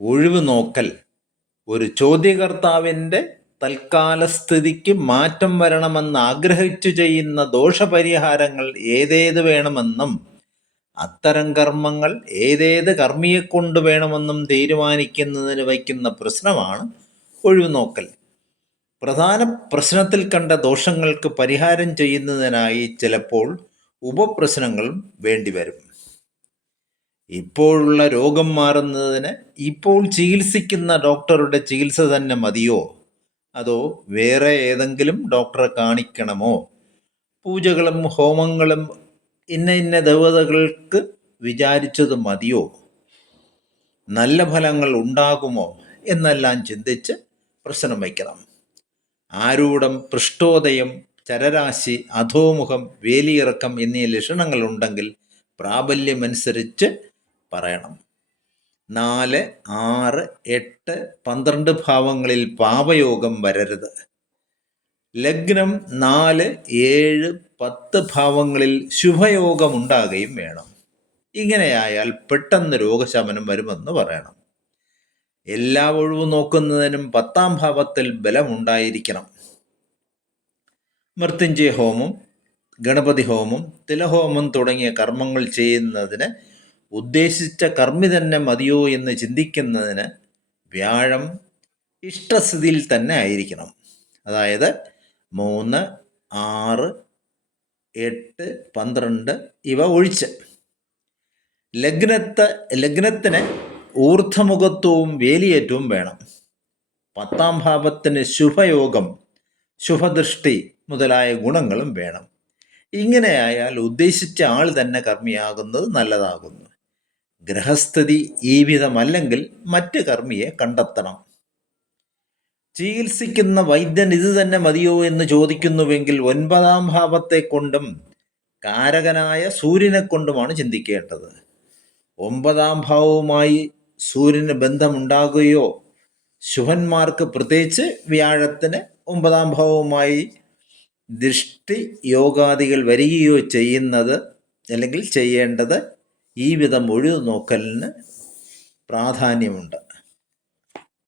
ഒഴിവ് നോക്കൽ. ഒരു ചോദ്യകർത്താവിന്റെ തൽക്കാലസ്ഥിതിക്ക് മാറ്റം വരണമെന്ന് ആഗ്രഹിച്ചു ചെയ്യുന്ന ദോഷപരിഹാരങ്ങൾ ഏതേത് വേണമെന്നും അത്തരം കർമ്മങ്ങൾ ഏതേത് കർമ്മിയെക്കൊണ്ട് വേണമെന്നും തീരുമാനിക്കുന്നതിന് വയ്ക്കുന്ന പ്രശ്നമാണ് ഒഴിവ് നോക്കൽ. പ്രധാന പ്രശ്നത്തിൽ കണ്ട ദോഷങ്ങൾക്ക് പരിഹാരം ചെയ്യുന്നതിനായി ചിലപ്പോൾ ഉപപ്രശ്നങ്ങളും വേണ്ടിവരും. ഇപ്പോഴുള്ള രോഗം മാറുന്നതിന് ഇപ്പോൾ ചികിത്സിക്കുന്ന ഡോക്ടറുടെ ചികിത്സ തന്നെ മതിയോ? അതോ വേറെ ഏതെങ്കിലും ഡോക്ടറെ കാണിക്കണമോ? പൂജകളും ഹോമങ്ങളും ഇന്ന ഇന്ന ദേവതകൾക്ക് വിചാരിച്ചത് മതിയോ? നല്ല ഫലങ്ങൾ ഉണ്ടാകുമോ എന്നെല്ലാം ചിന്തിച്ച് പ്രശ്നം വയ്ക്കണം. ആരൂഢം പൃഷ്ഠോദയം ചരരാശി അധോമുഖം വേലിയിറക്കം എന്നീ ലക്ഷണങ്ങളുണ്ടെങ്കിൽ പ്രാബല്യമനുസരിച്ച് പറയണം. നാല് ആറ് എട്ട് പന്ത്രണ്ട് ഭാവങ്ങളിൽ പാപയോഗം വരരുത്. ലഗ്നം നാല് ഏഴ് പത്ത് ഭാവങ്ങളിൽ ശുഭയോഗമുണ്ടാകുകയും വേണം. ഇങ്ങനെയായാൽ പെട്ടെന്ന് രോഗശമനം വരുമെന്ന് പറയണം. എല്ലാ ഒഴിവ് നോക്കുന്നതിനും പത്താം ഭാവത്തിൽ ബലമുണ്ടായിരിക്കണം. മൃത്യുഞ്ജയ ഹോമം ഗണപതി ഹോമം തിലഹോമം തുടങ്ങിയ കർമ്മങ്ങൾ ചെയ്യുന്നതിന് ഉദ്ദേശിച്ച കർമ്മി തന്നെ മതിയോ എന്ന് ചിന്തിക്കുന്നതിന് വ്യാഴം ഇഷ്ടസ്ഥിതിയിൽ തന്നെ ആയിരിക്കണം. അതായത് മൂന്ന് ആറ് എട്ട് പന്ത്രണ്ട് ഇവ ഒഴിച്ച്. ലഗ്നത്ത് ലഗ്നത്തിന് ഊർധമുഖത്വവും വേലിയേറ്റവും വേണം. പത്താം ഭാവത്തിന് ശുഭയോഗം ശുഭദൃഷ്ടി മുതലായ ഗുണങ്ങളും വേണം. ഇങ്ങനെയായാൽ ഉദ്ദേശിച്ച ആൾ തന്നെ കർമ്മിയാകുന്നത് നല്ലതാകുന്നു. ഗ്രഹസ്ഥിതി ഈ വിധമല്ലെങ്കിൽ മറ്റ് കർമ്മിയെ കണ്ടെത്തണം. ചികിത്സിക്കുന്ന വൈദ്യൻ ഇത് തന്നെ മതിയോ എന്ന് ചോദിക്കുന്നുവെങ്കിൽ ഒൻപതാം ഭാവത്തെ കൊണ്ടും കാരകനായ സൂര്യനെ കൊണ്ടുമാണ് ചിന്തിക്കേണ്ടത്. ഒമ്പതാം ഭാവവുമായി സൂര്യന് ബന്ധമുണ്ടാകുകയോ ശുഭന്മാർക്ക് പ്രത്യേകിച്ച് വ്യാഴത്തിന് ഒമ്പതാം ഭാവവുമായി ദൃഷ്ടി യോഗാദികൾ വരികയോ ചെയ്യുന്നത് അല്ലെങ്കിൽ ചെയ്യേണ്ടത് ഈ വിധം ഒഴിവ് നോക്കലിന് പ്രാധാന്യമുണ്ട്.